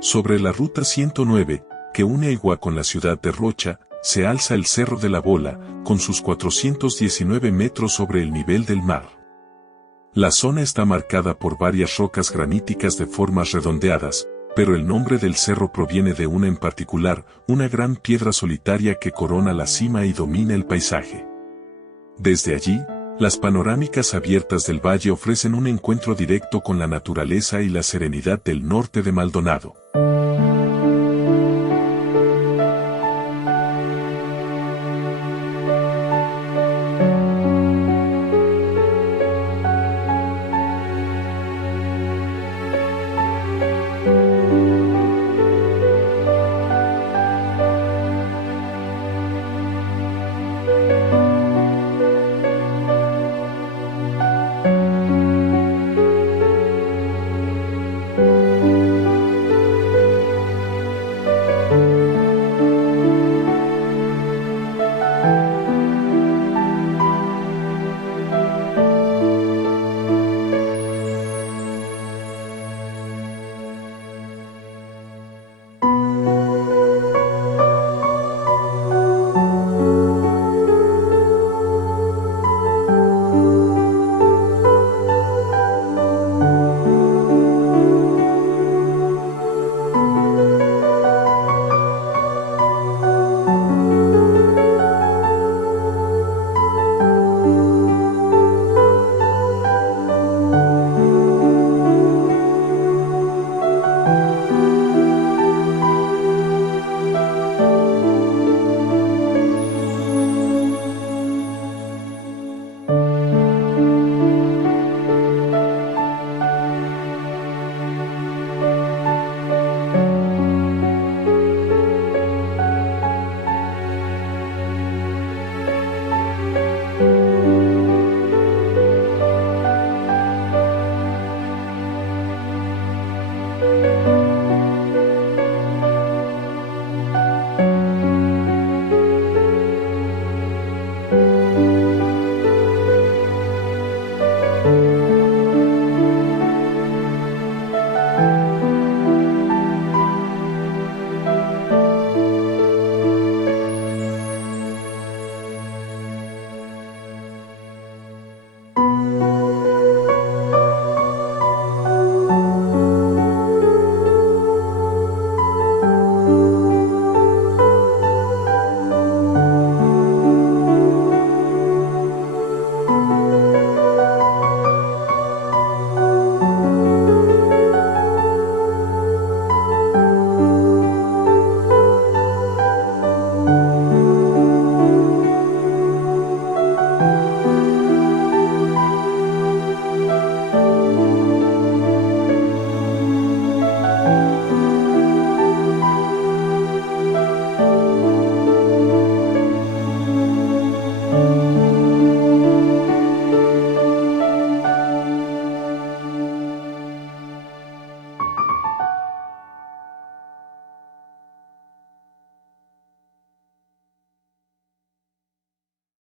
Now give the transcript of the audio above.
Sobre la ruta 109, que une Aigua con la ciudad de Rocha, se alza el Cerro de la Bola, con sus 419 metros sobre el nivel del mar. La zona está marcada por varias rocas graníticas de formas redondeadas, pero el nombre del cerro proviene de una en particular, una gran piedra solitaria que corona la cima y domina el paisaje. Desde allí, las panorámicas abiertas del valle ofrecen un encuentro directo con la naturaleza y la serenidad del norte de Maldonado.